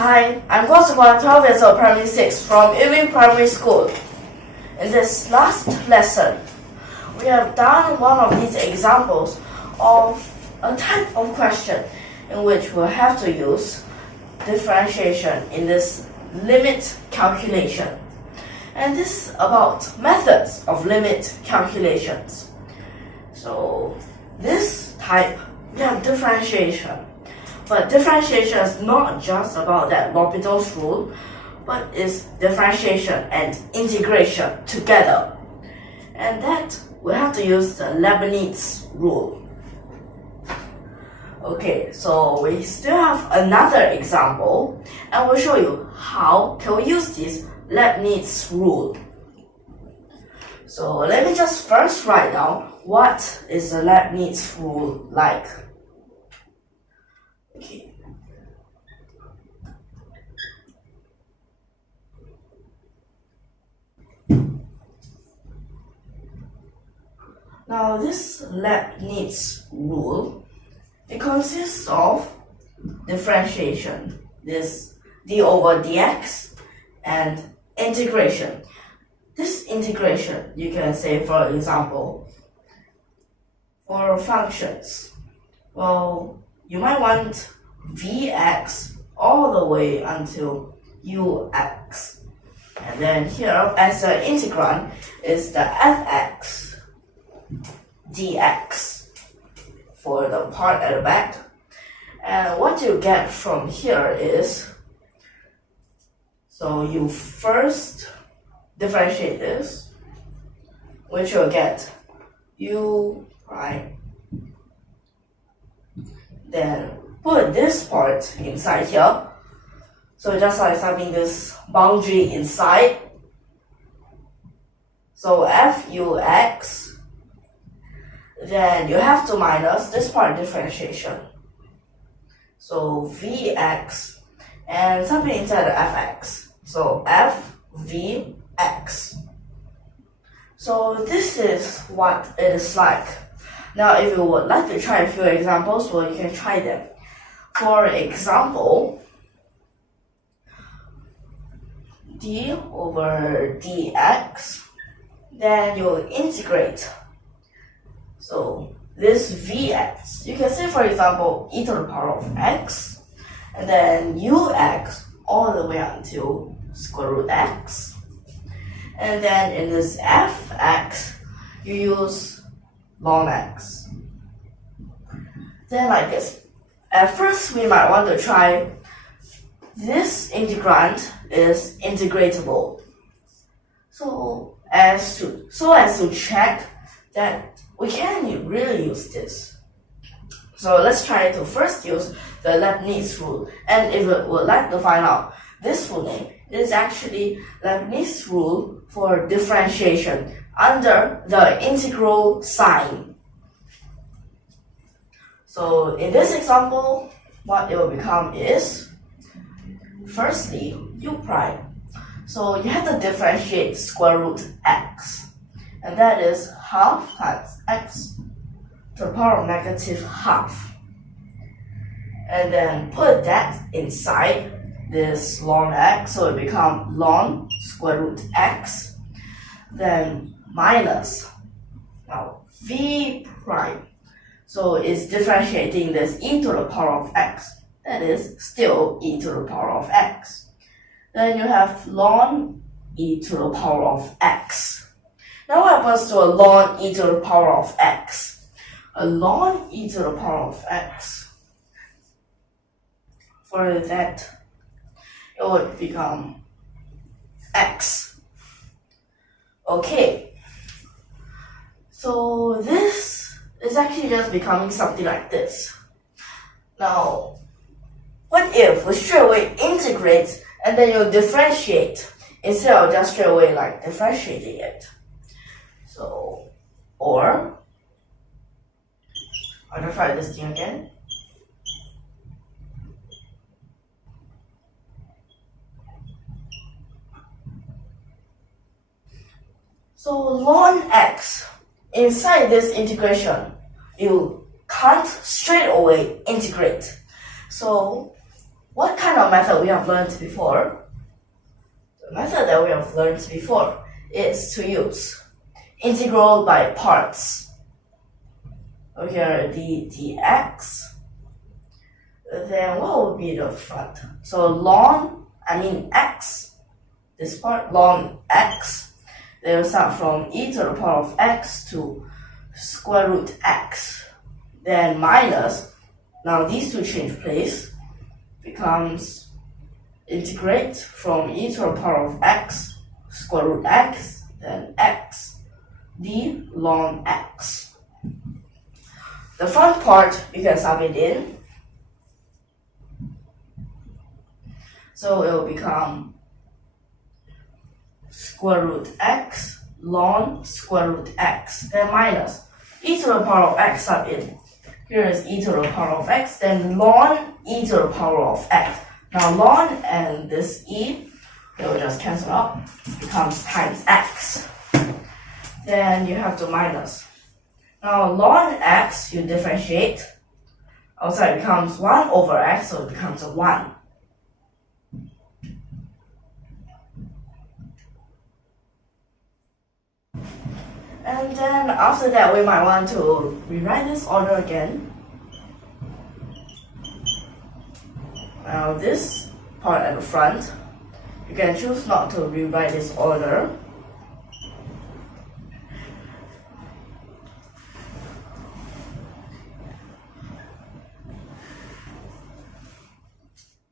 Hi, I'm GUO CHENG GUANG, 12 years old, Primary 6, from YUMIN Primary School. In this last lesson, we have done one of these examples of a type of question in which we'll have to use differentiation in this limit calculation. And this is about methods of limit calculations. So this type, we have differentiation. But differentiation is not just about that L'Hopital's rule, but it's differentiation and integration together. And that we have to use the Leibniz rule. Okay, so we still have another example, and we'll show you how can we use this Leibniz rule. So let me just first write down what is the Leibniz rule like. Okay. Now this Leibniz rule, it consists of differentiation, this d over dx, and integration. This integration, you can say, for example, for functions, well, you might want Vx all the way until Ux. And then here, as the integrand, is the Fx dx for the part at the back. And what you get from here is, so you first differentiate this, which you'll get U prime. Then put this part inside here. So just like having this boundary inside. So Fux, then you have to minus this part differentiation. So Vx, and something inside the Fx. So Fvx. So this is what it is like. Now, if you would like to try a few examples, well, you can try them. For example, d over dx, then you'll integrate. So this vx, you can say, for example, e to the power of x, and then ux all the way until square root x. And then in this fx, you use ln x. Then like this. At first, we might want to try this integrand is integratable. So as to check that we can really use this. So let's try to first use the Leibniz rule. And if you would like to find out this full name, it is actually Leibniz rule for differentiation under the integral sign. So in this example, what it will become is, firstly, u prime. So you have to differentiate square root x, and that is half times x to the power of negative half. And then put that inside this ln x, so it becomes ln square root x, then minus, now v prime, so it's differentiating this e to the power of x, that is still e to the power of x. Then you have ln e to the power of x. Now what happens to a ln e to the power of x? A ln e to the power of x, for that, it would become x. Okay. So this is actually just becoming something like this. Now, what if we straight away integrate and then you differentiate instead of just straight away like differentiating it? So, or I'll just try this thing again. So ln x, inside this integration, you can't straight away integrate. So what kind of method we have learned before? The method that we have learned before is to use integral by parts. So here dx. Then what would be the front? So x, this part, ln x, they will start from e to the power of x to square root x. Then minus, now these two change place, becomes integrate from e to the power of x, square root x, then x, d ln x. The front part, you can sum it in. So it will become square root x ln square root x, then minus e to the power of x sub in. Here is e to the power of x, then ln e to the power of x. Now ln and this e, they will just cancel out, becomes times x. Then you have to minus. Now ln x, you differentiate. Outside becomes 1 over x, so it becomes a 1. And then after that, we might want to rewrite this order again. Now this part at the front, you can choose not to rewrite this order.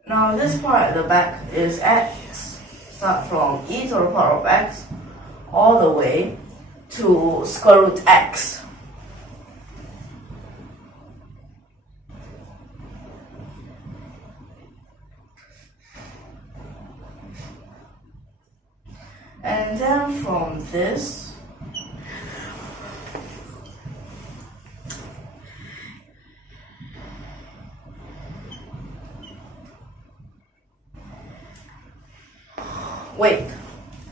Now this part at the back is x. Start from e to the power of x all the way to square root x. And then from this, wait,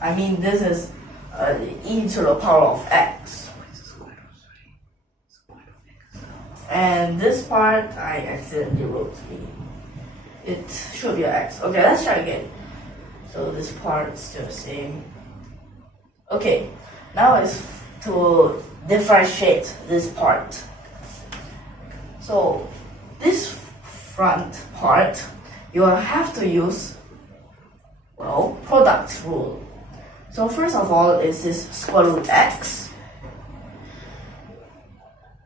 I mean this is e to the power of x. And this part, I accidentally wrote me. It should be an x. Okay, let's try again. So this part is still the same. Okay, now it's to differentiate this part. So this front part, you will have to use, well, product rule. So first of all is this square root x.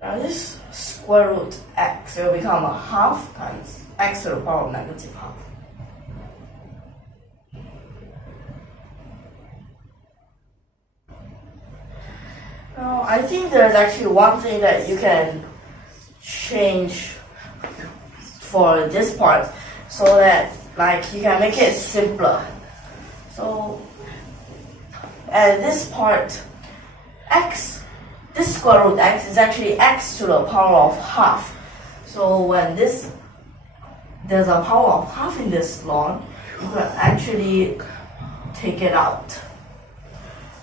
Now this square root x will become a half times x to the power of negative half. Now I think there's actually one thing that you can change for this part so that like you can make it simpler. So and this part, x, this square root x is actually x to the power of half. So when there's a power of half in this ln, you can actually take it out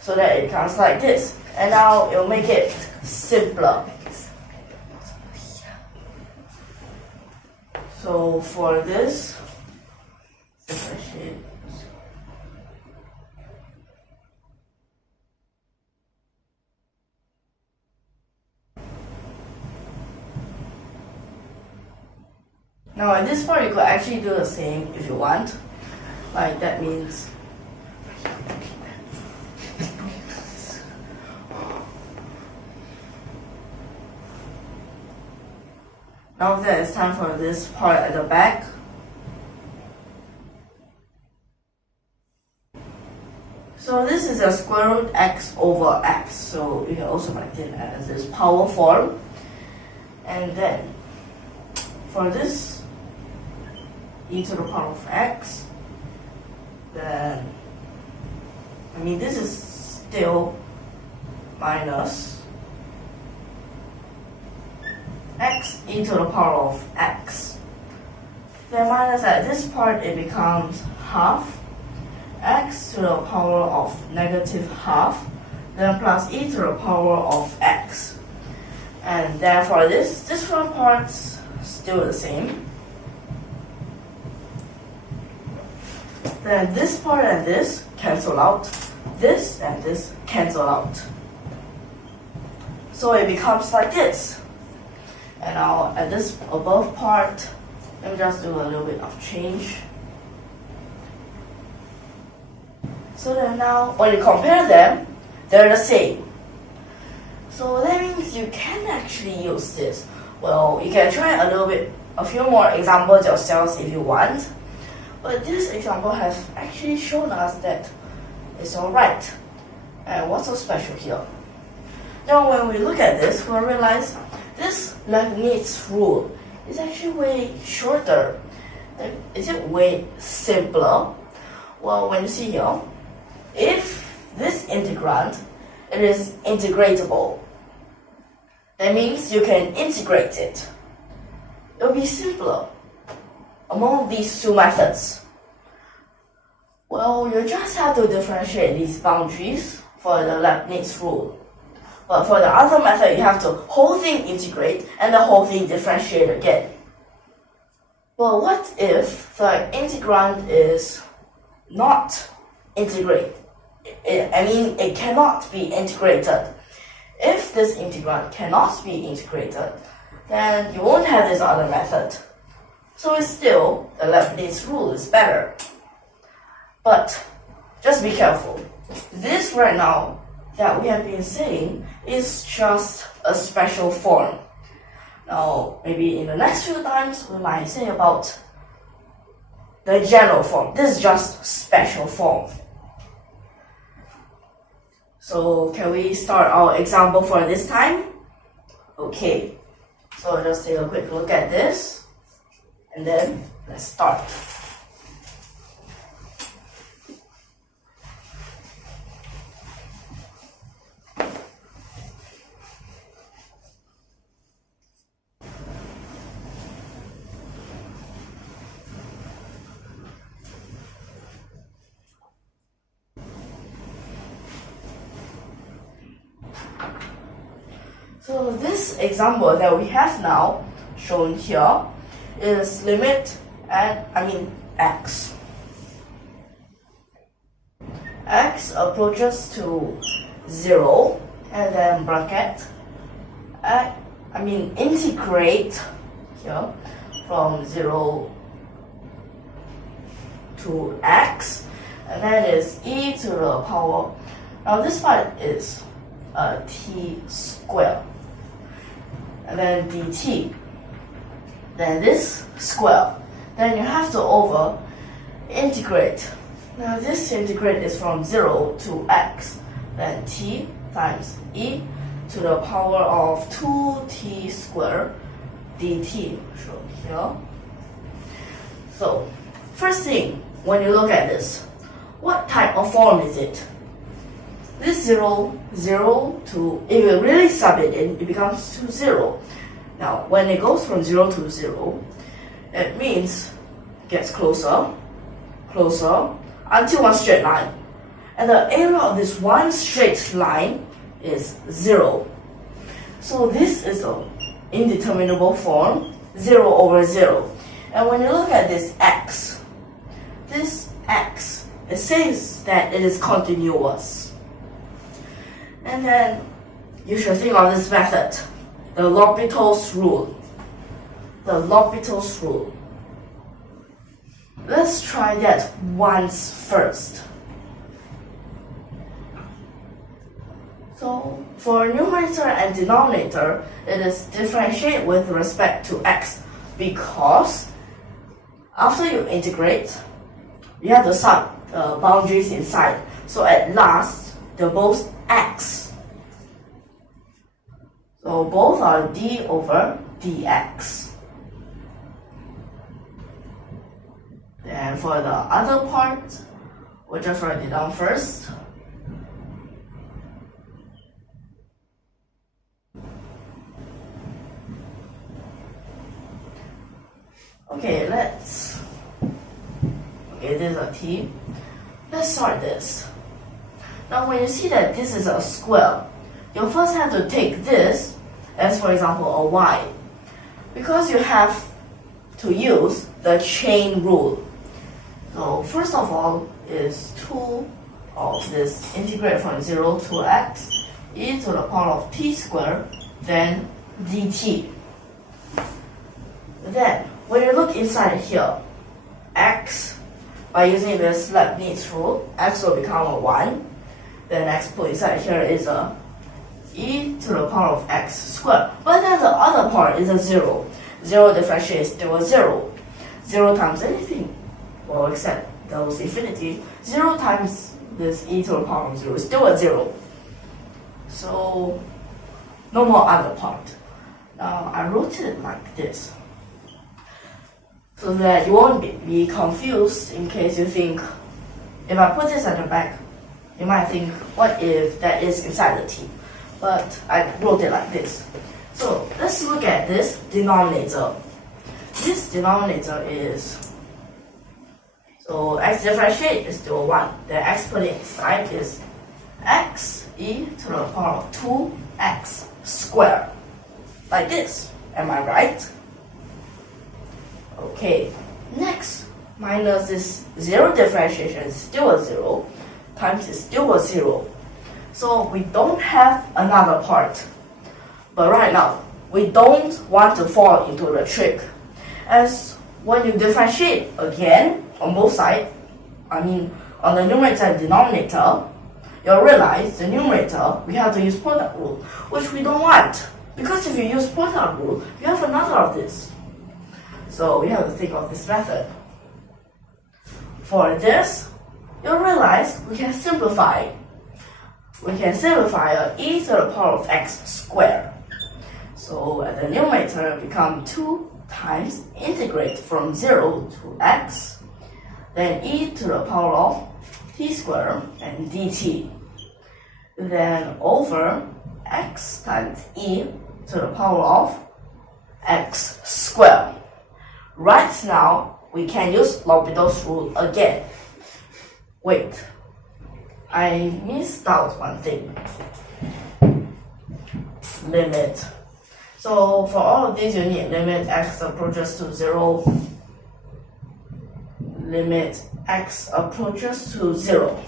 so that it comes like this. And now it'll make it simpler. So for this, differentiate. Now in this part you could actually do the same if you want. Like that means now that it's time for this part at the back. So this is a square root x over x. So you can also write it as this power form. And then for this e to the power of x, then I mean this is still minus x e to the power of x. Then minus at this part it becomes half x to the power of negative half, then plus e to the power of x. And therefore this front part's still the same. then this part and this cancel out. This and this cancel out. So it becomes like this. And now at this above part, let me just do a little bit of change. So then now, when you compare them, they're the same. So that means you can actually use this. Well, you can try a few more examples yourselves if you want. But this example has actually shown us that it's alright. And what's so special here? Now when we look at this, we'll realize this Leibniz rule is actually way shorter. Is it way simpler? Well, when you see here, if this integrand, it is integratable. That means you can integrate it. It will be simpler among these two methods. Well, you just have to differentiate these boundaries for the Leibniz rule. But for the other method, you have to whole thing integrate and the whole thing differentiate again. Well, what if the integrand is not integrate? It cannot be integrated. If this integrand cannot be integrated, then you won't have this other method. So it's still, the Leibniz rule is better. But just be careful. This right now that we have been saying is just a special form. Now, maybe in the next few times, we might say about the general form. This is just special form. So can we start our example for this time? Okay, so just take a quick look at this, and then let's start. So this example that we have now shown here is limit at x. X approaches to 0 and then bracket. Integrate here from 0 to x, and then is e to the power. Now this part is t squared. And then dt, then this square, then you have to over integrate. Now this integrate is from 0 to x, then t times e to the power of 2t squared dt, shown here. So first thing, when you look at this, what type of form is it? This 0 to, if you really sub it in, it becomes 0. Now, when it goes from 0 to 0, it means it gets closer, until one straight line. And the area of this one straight line is 0. So this is an indeterminable form, 0 over 0. And when you look at this x, it says that it is continuous. And then you should think of this method, the L'Hopital's rule. Let's try that once first. So for numerator and denominator, it is differentiate with respect to x, because after you integrate, you have to sub the boundaries inside. So at last, they're both x. So both are d over dx. Then for the other part, we'll just write it down first. Okay, this is a t. Let's start this. Now when you see that this is a square, you first have to take this as, for example, a y, because you have to use the chain rule. So first of all is 2 of this integrate from 0 to x e to the power of t squared, then dt. Then when you look inside here, x, by using this Leibniz rule, x will become a 1. Then x put inside here is a e to the power of x squared. But then the other part is a 0. 0 differentiate is still a 0. 0 times anything, well, except those infinity. 0 times this e to the power of 0 is still a 0. So no more other part. Now I wrote it like this, so that you won't be confused in case you think, if I put this at the back, you might think, what if that is inside the t? But I wrote it like this. So let's look at this denominator. This denominator is, so x differentiate is still 1. Then x put inside is x e to the power of 2x squared. Like this. Am I right? Okay. Next, minus this 0 differentiation is still a 0. Times is still a 0. So we don't have another part. But right now, we don't want to fall into the trick. As when you differentiate again on both sides, I mean on the numerator and denominator, you'll realize the numerator, we have to use product rule, which we don't want. Because if you use product rule, you have another of this. So we have to think of this method. For this, you'll realize we can simplify. We can simplify e to the power of x squared. So the numerator becomes 2 times integrate from 0 to x, then e to the power of t squared and dt. Then over x times e to the power of x squared. Right now, we can use L'Hopital's rule again. Wait, I missed out one thing. Limit. So for all of these, you need limit x approaches to 0. Limit x approaches to 0.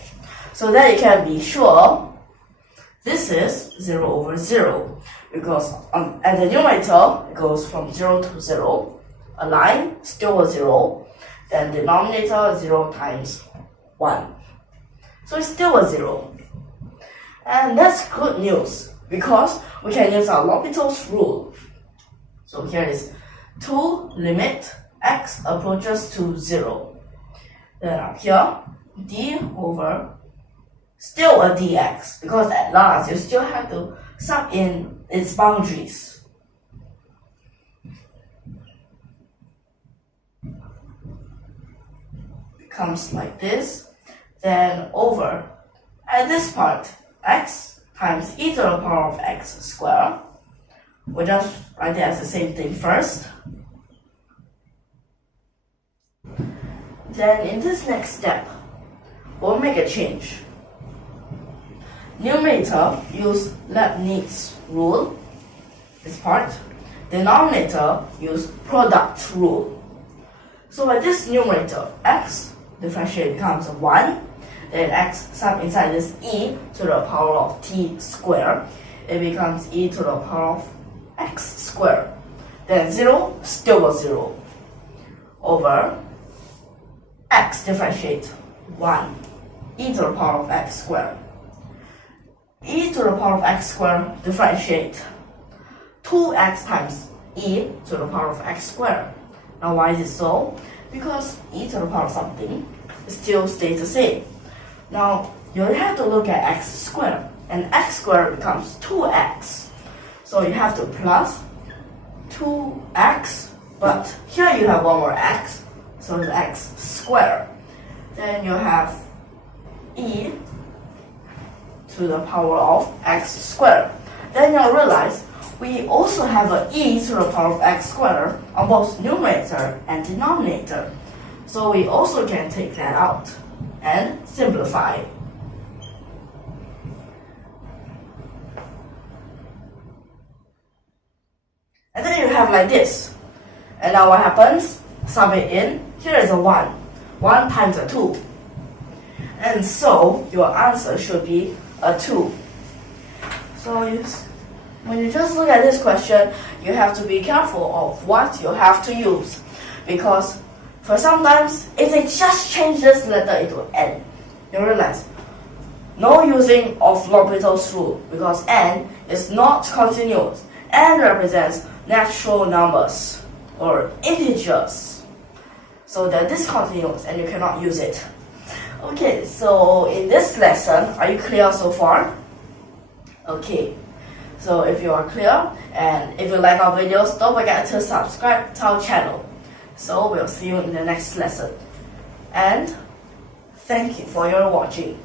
So that you can be sure this is 0 over 0. Because at the numerator, it goes from 0 to 0. A line, still a 0. Then denominator, 0 times 1. So it's still a 0. And that's good news, because we can use our L'Hopital's rule. So here is 2 limit x approaches to 0. Then up here, d over still a dx, because at last you still have to sub in its boundaries. Becomes like this. Then over at this part, x times e to the power of x squared. We'll just write it as the same thing first. Then in this next step, we'll make a change. Numerator, use Leibniz rule, this part. Denominator, use product rule. So at this numerator, x differentiate becomes 1. Then x sub inside this e to the power of t squared. It becomes e to the power of x squared. Then 0, still a 0. Over x differentiate 1. E to the power of x squared. E to the power of x squared differentiate 2x times e to the power of x squared. Now why is it so? Because e to the power of something still stays the same. Now you have to look at x squared, and x squared becomes 2x. So you have to plus 2x, but here you have one more x, so it's x squared. Then you have e to the power of x squared. Then you'll realize we also have an e to the power of x squared on both numerator and denominator. So we also can take that out and simplify. And then you have like this. And now what happens? Sub it in. Here is a 1. 1 times a 2. And so your answer should be a 2. So when you just look at this question, you have to be careful of what you have to use. Because for sometimes, if they just change this letter into N, you realize no using of L'Hopital's rule because N is not continuous. N represents natural numbers or integers. So they're discontinuous and you cannot use it. Okay, so in this lesson, are you clear so far? Okay, so if you are clear and if you like our videos, don't forget to subscribe to our channel. So we'll see you in the next lesson. And thank you for your watching.